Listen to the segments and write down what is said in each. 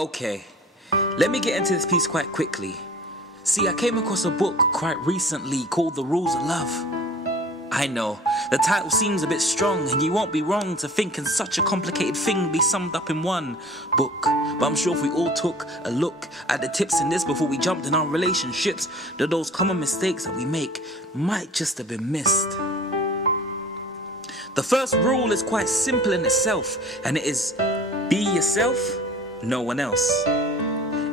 Okay, let me get into this piece quite quickly. See, I came across a book quite recently called The Rules of Love. I know, the title seems a bit strong, and you won't be wrong to think can such a complicated thing be summed up in one book. But I'm sure if we all took a look at the tips in this before we jumped in our relationships, that those common mistakes that we make might just have been missed. The first rule is quite simple in itself, and it is be yourself, no one else.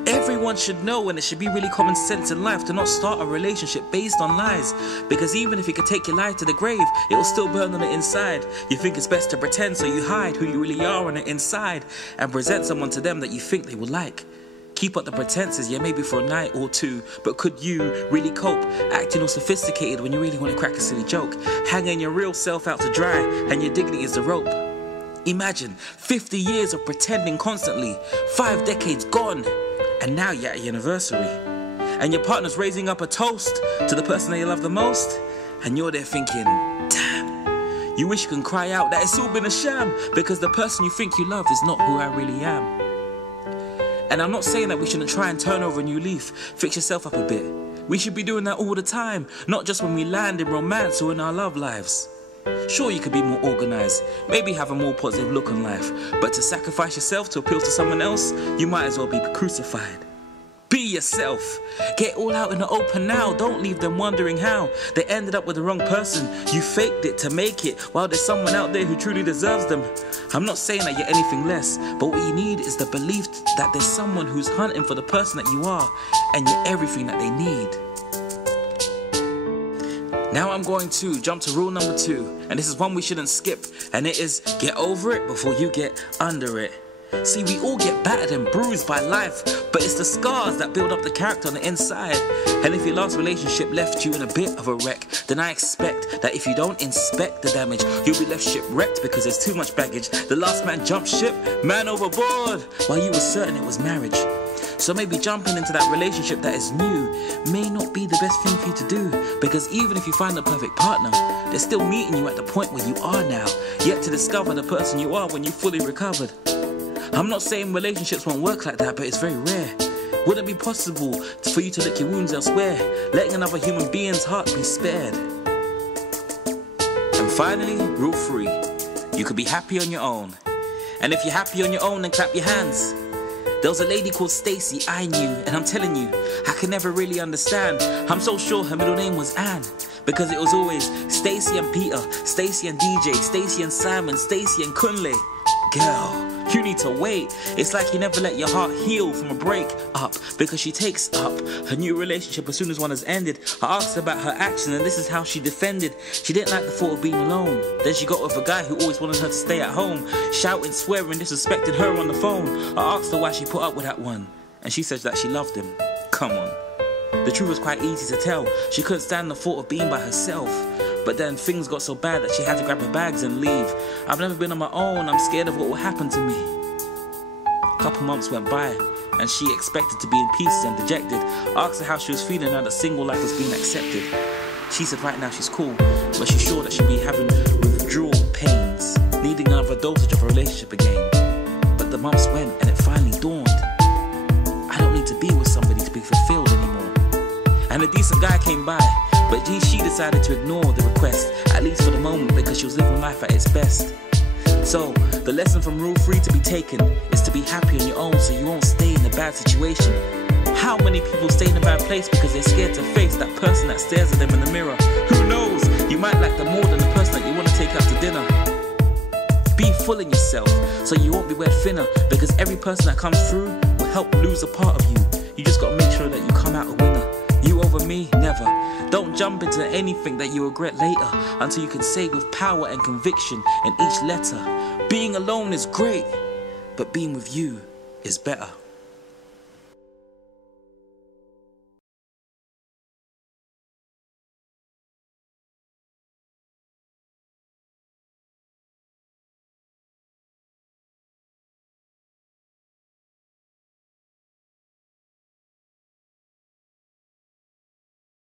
Everyone should know, and it should be really common sense in life to not start a relationship based on lies, because even if you could take your lie to the grave, it will still burn on the inside. You think it's best to pretend, so you hide who you really are on the inside and present someone to them that you think they will like. Keep up the pretenses, yeah, maybe for a night or two, but could you really cope acting all sophisticated when you really want to crack a silly joke, hanging your real self out to dry and your dignity is the rope? Imagine 50 years of pretending constantly, 5 decades gone, and now you're at your anniversary, and your partner's raising up a toast to the person that you love the most, and you're there thinking, damn, you wish you can cry out that it's all been a sham, because the person you think you love is not who I really am. And I'm not saying that we shouldn't try and turn over a new leaf, fix yourself up a bit. We should be doing that all the time, not just when we land in romance or in our love lives. Sure, you could be more organized, maybe have a more positive look on life, but to sacrifice yourself to appeal to someone else, you might as well be crucified. Be yourself. Get all out in the open now. Don't leave them wondering how they ended up with the wrong person. You faked it to make it, while there's someone out there who truly deserves them. I'm not saying that you're anything less, but what you need is the belief that there's someone who's hunting for the person that you are, and you're everything that they need. Now I'm going to jump to rule number 2, and this is one we shouldn't skip, and it is get over it before you get under it. See, we all get battered and bruised by life, but it's the scars that build up the character on the inside. And if your last relationship left you in a bit of a wreck, then I expect that if you don't inspect the damage, you'll be left shipwrecked because there's too much baggage. The last man jumped ship, man overboard, while you were certain it was marriage. So maybe jumping into that relationship that is new may not be the best thing for you to do, because even if you find the perfect partner, they're still meeting you at the point where you are now, yet to discover the person you are when you've fully recovered. I'm not saying relationships won't work like that, but it's very rare. Wouldn't it be possible for you to lick your wounds elsewhere, letting another human being's heart be spared? And finally, rule 3. You could be happy on your own. And if you're happy on your own, then clap your hands. There was a lady called Stacy I knew, and I'm telling you, I could never really understand. I'm so sure her middle name was Anne, because it was always Stacy and Peter, Stacy and DJ, Stacy and Simon, Stacy and Kunle. Girl, you need to wait. It's like you never let your heart heal from a break up, because she takes up her new relationship as soon as one has ended. I asked about her action, and this is how she defended. She didn't like the thought of being alone. Then she got with a guy who always wanted her to stay at home, shouting, swearing, disrespecting her on the phone. I asked her why she put up with that one, and she said that she loved him. Come on. The truth was quite easy to tell. She couldn't stand the thought of being by herself. But then things got so bad that she had to grab her bags and leave. I've never been on my own, I'm scared of what will happen to me. A couple months went by, and she expected to be in pieces and dejected. I asked her how she was feeling now that single life was being accepted. She said right now she's cool, but she's sure that she'll be having withdrawal pains, needing another dosage of a relationship again. But the months went, and it finally dawned. I don't need to be with somebody to be fulfilled anymore. And a decent guy came by, but she decided to ignore the request, at least for the moment, because she was living life at its best. So, the lesson from rule 3 to be taken is to be happy on your own so you won't stay in a bad situation. How many people stay in a bad place because they're scared to face that person that stares at them in the mirror? Who knows? You might like them more than the person that you want to take out to dinner. Be full in yourself so you won't be wear thinner, because every person that comes through will help lose a part of you. You just got to make sure that you come out a winner. You over me? Never. Don't jump into anything that you regret later until you can say with power and conviction in each letter, being alone is great, but being with you is better.